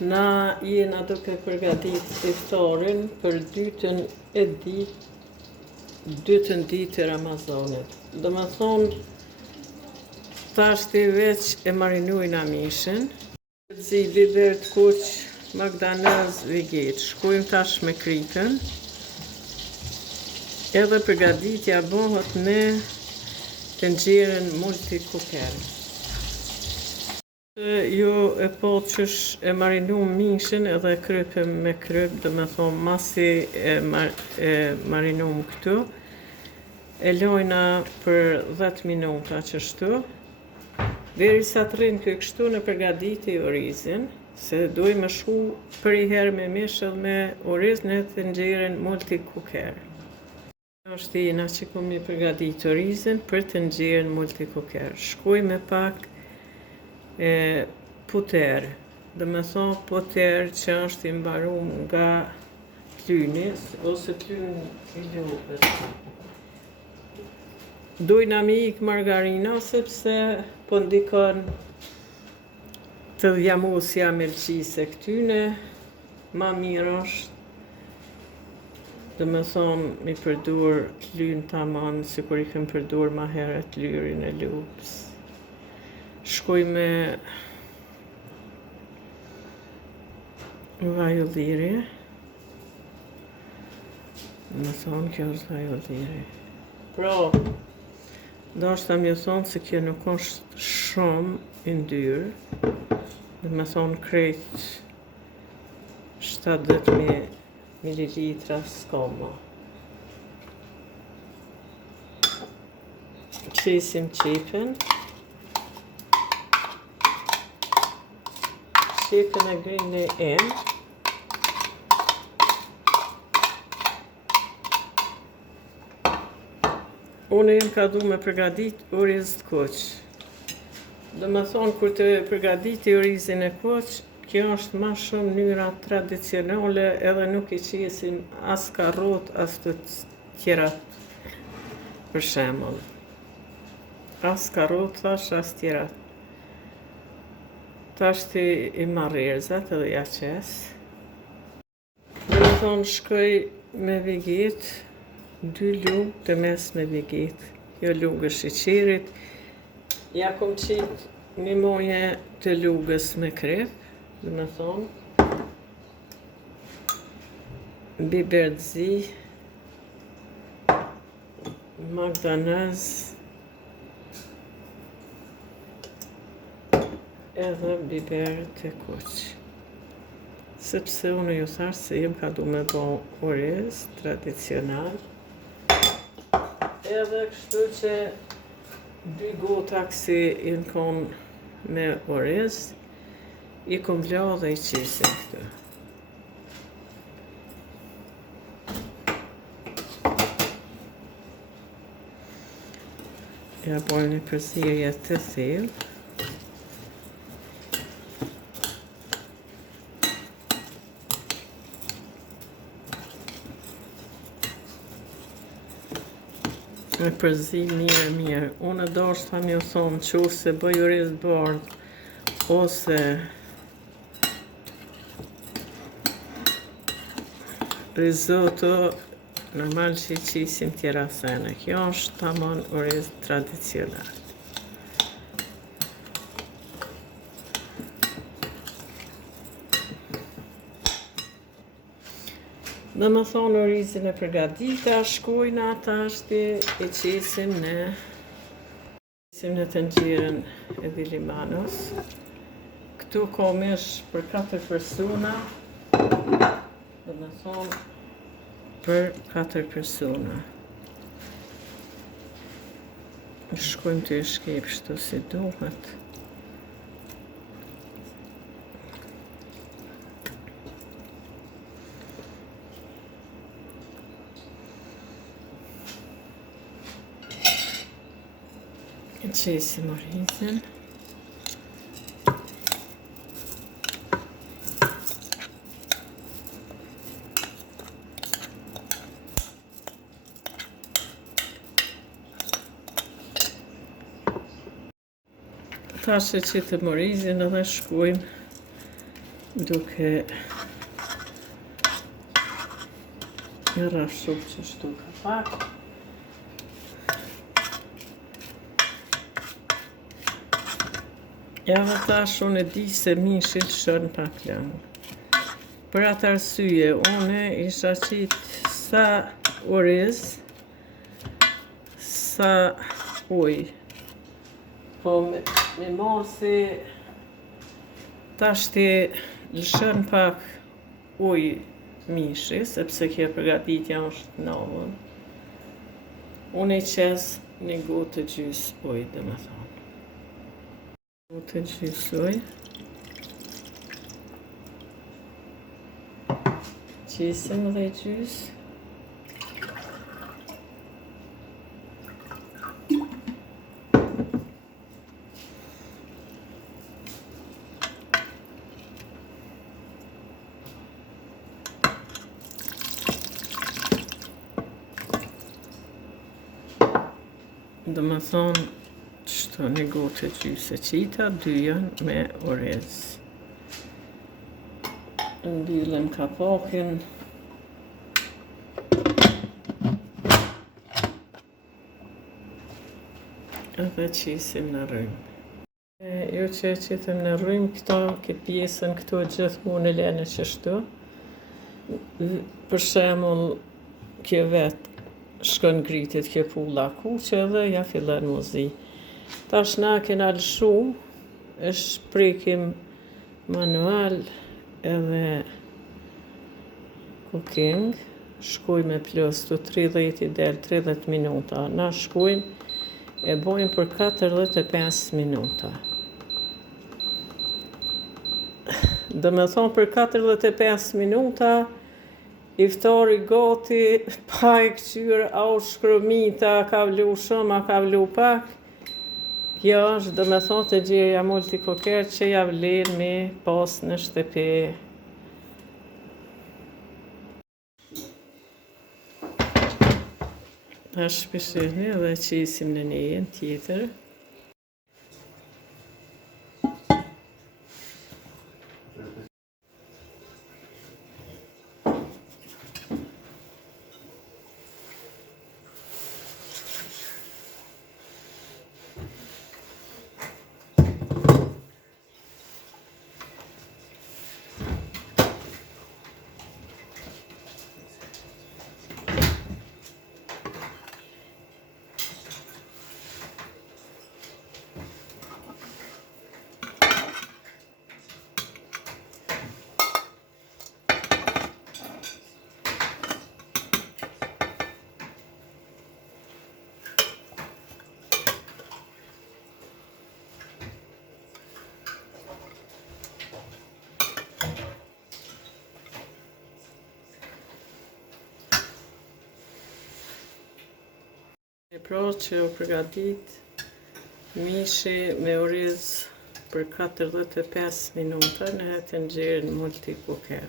Na jena duke përgatit iftarin për dytën ditë e Ramazanit. Do me thonë, tashti veç e marinujna mishin, biber të kuq, magdanez, viget. Shkojmë tash me kripën. Edhe përgatitja bëhet me tenxherën multikuker. Jo e po qësh e marinum mishin edhe krypëm me kryp, dhe me thonë masi e marinum këtu, e lojna për 10 minuta qështu, derisa të rrinë kështu në përgatiti orizin, se duj me shku për i herë me mishëll me oriz në tenxherën multikuker. Është jena që këmi përgatit orizin për tenxherën multikuker. Shkuj me pak puter, dhe me thonë puter që është i mbarum nga plyni, ose plyn i lopës. Dujna mi ik margarina, sepse po ndikon të dhjamosja me lëqise këtyne, ma mirë është, dhe me thonë mi përdur lyn tamam, si kur i kem përdur ma heret lyrin e lupës. Shkoj me vaj ulliri. Me thonë kjo është vaj ulliri. Pra, dashta mi thonë se kjo nuk është shumë i ndyrë. Dhe me thonë krejt 70.000 mililitra s'kama. Qesim qepën. Qepën e grinë e em. Unë jem ka du me përgadit oriz të kuq. Dhe me thonë, kur të përgaditi orizin e kuq, kjo është ma shumë mënyra tradicionale, edhe nuk i qesim as karrot, as të tjerat për shembull. As karrot thash, as tjerat. Tashti i marrerzat edhe ja qes. Dhe me thonë, shkoj me viget, 2 lugë të mes me viget. Jo lugë sheqerit. Ja kom qit një moje të lugës me krep, dhe me thonë, biber të zi, magdanez, edhe biber të kuq. Sepse unë ju thash se jem ka du me bo oriz tradicional. Edhe kështu që 2 gota kësi i në konë me oriz, i kom bla dhe i qesim këtu. Ja bojnë një përzirje të thellë. Me përzi mirë. Unë dashta mi u thonë qofse bëj oriz bardh ose risotto, normal që i qisim tjera sene. Kjo është tamam oriz tradicional. Dhe me thonë orizin e përgatita, shkojna tashti i qesim në tenxherën e dilimanos. Këtu ka mish për 4 persona, dhe me thonë për 4 persona. Shkojmë të i shkep shtu si duhet. Qesim orizin. Tash e qitë morizin edhe shkojmë duke në rafshuk që shtu ka pak. Ja dhe tash unë e di se mishin shën pak langë. Për atë arsye, unë isha qitë sa oriz, sa ujë. Po me mosi tash ti lëshën pak ujë mishi, sepse kjo përgatitja është novën. Unë i qes një gotë gjys ujë, dhe me thonë. Gotë gjys ujë. Qesim dhe gjys. Dhe me thonë, qëto një gotë gjysë qita, dy janë me oriz. Mbyllim kapakin. Edhe qisim në rrymë. Jo që e qitëm në rrymë, këto pjesën këto gjithmonë e lene qështu. Për shembull, kjo vetë shkon gritit kjo pulla kuqe dhe ja fillen muzi. Tash na kena lëshu, e shprekim manual edhe cooking, shkojmë plus të 30 i del 30 minuta. Na shkojmë e bojmë për 45 minuta. Dhe me thonë për 45 minuta, iftari gati, pa i këqyr, a u shkromita, ka vlu shumë, a ka vlu pak. Kjo është, dhe me thonë të gjerja multikoker që ja vlen me pas në shtëpi. Tash shpishirni dhe qisim në njën tjetër. E pra që u përgatit mishi me oriz për 45 minuta në të nxjerrë në multikoker.